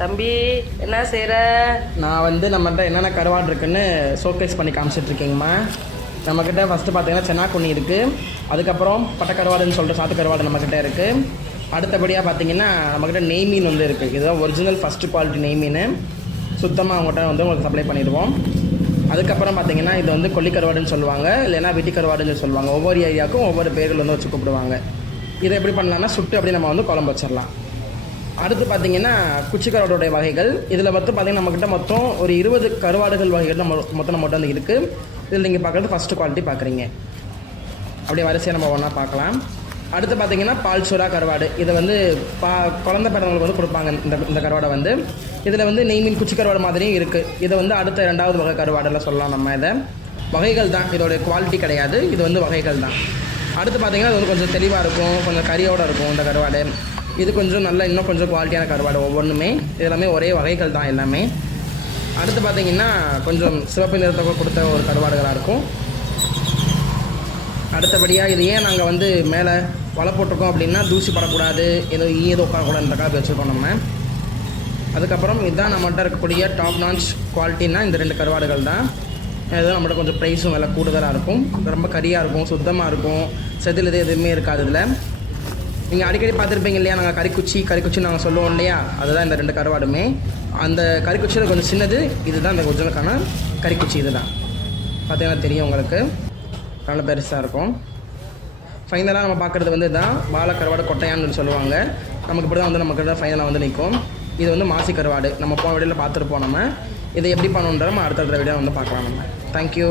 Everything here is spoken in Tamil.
தம்பி என்ன செய்கிற? நான் வந்து நம்மகிட்ட என்னென்ன கருவாடு இருக்குன்னு ஷோகேஸ் பண்ணி காமிச்சிட்ருக்கேங்கம்மா. நம்மக்கிட்ட ஃபஸ்ட்டு பார்த்தீங்கன்னா சென்னாக்குண்ணி இருக்குது. அதுக்கப்புறம் பட்டை கருவாடுன்னு சொல்லிட்டு சாத்து கருவாடு நம்மக்கிட்ட இருக்குது. அடுத்தபடியாக பார்த்தீங்கன்னா நம்மக்கிட்ட நெய் மீன் வந்து இருக்குது. இதுதான் ஒரிஜினல் ஃபஸ்ட்டு குவாலிட்டி நெய் மீன். சுத்தமாக அவங்ககிட்ட வந்து உங்களுக்கு சப்ளை பண்ணிடுவோம். அதுக்கப்புறம் பார்த்தீங்கன்னா இது வந்து கொல்லி கருவாடுன்னு சொல்லுவாங்க, இல்லைன்னா வெட்டி கருவாடுன்னு சொல்லுவாங்க. ஒவ்வொரு ஏரியாவுக்கும் ஒவ்வொரு பேர்கள் வந்து வச்சு கூப்பிடுவாங்க. இதை எப்படி பண்ணலாம்னா சுட்டு அப்படி நம்ம வந்து குழம்பு வச்சிடலாம். அடுத்து பார்த்திங்கன்னா குச்சி கருவாடுடைய வகைகள். இதில் வந்து பார்த்திங்கன்னா நம்மக்கிட்ட மொத்தம் ஒரு 20 கருவாடுகள் வகைகள் மொத்தம் நம்மகிட்ட வந்து இருக்குது. இதில் நீங்கள் பார்க்குறது ஃபஸ்ட்டு குவாலிட்டி பார்க்குறீங்க. அப்படியே வரிசையாக நம்ம ஒன்றா பார்க்கலாம். அடுத்து பார்த்திங்கன்னா பால் சூறா கருவாடு. இதை வந்து குழந்தை பிறந்தவங்களுக்கு வந்து கொடுப்பாங்க இந்த கருவாடை வந்து. இதில் வந்து நெய் மீன் குச்சி கருவாடு மாதிரியும் இருக்குது. இதை வந்து அடுத்த 2வது வகை கருவாடெல்லாம் சொல்லலாம். நம்ம இதை வகைகள் தான், இதோடைய குவாலிட்டி கிடையாது, இது வந்து வகைகள் தான். அடுத்து பார்த்திங்கன்னா இது வந்து கொஞ்சம் தெளிவாக இருக்கும், கொஞ்சம் கறியோடு இருக்கும் இந்த கருவாடு. இது கொஞ்சம் நல்ல இன்னும் கொஞ்சம் குவாலிட்டியான கருவாடு. ஒவ்வொன்றுமே இதெல்லாமே ஒரே வகைகள் தான் எல்லாமே. அடுத்து பார்த்திங்கன்னா கொஞ்சம் சிவப்பு நிறத்தை கொடுத்த ஒரு கருவாடுகளாக இருக்கும். அடுத்தபடியாக இது ஏன் நாங்கள் வந்து மேலே வலை போட்டிருக்கோம் அப்படின்னா தூசி படக்கூடாது, ஏதோ உட்காரக்கூடாதுன்றக்காக வச்சுருக்கோம் நம்ம. அதுக்கப்புறம் இதுதான் நம்மகிட்ட இருக்கக்கூடிய டாப் நாச் குவாலிட்டின்னா இந்த 2 கருவாடுகள் தான். இதுதான் நம்மகிட்ட கொஞ்சம் ப்ரைஸும் விலை கூடுதலாக இருக்கும். ரொம்ப கறியாக இருக்கும், சுத்தமாக இருக்கும், செதில் எதுவுமே இருக்காது. இதில் நீங்கள் அடிக்கடி பார்த்துருப்பீங்க இல்லையா, நாங்கள் கறிக்குச்சி நாங்கள் சொல்லுவோம் இல்லையா, அதுதான் இந்த 2 கருவாடுமே. அந்த கறிக்குச்சியில் கொஞ்சம் சின்னது, இதுதான் இந்த ஒரிஜினலுக்கான கறிக்குச்சி. இதுதான் பார்த்தீங்கன்னா தெரியும் உங்களுக்கு, நல்ல பெருசாக இருக்கும். ஃபைனலாக நம்ம பார்க்குறது வந்து இதுதான் வாழை கருவாடு கொட்டையான்னு சொல்லுவாங்க. நமக்கு இப்படி தான் வந்து நமக்கு தான் ஃபைனலாக வந்து நிற்கும். இது வந்து மாசி கருவாடு. நம்ம போன வீடியோவில் பார்த்துருப்போம். நம்ம இதை எப்படி பண்ணணுன்ற நம்ம அடுத்த வீடியோ வந்து பார்க்கலாம் நம்ம. தேங்க்யூ.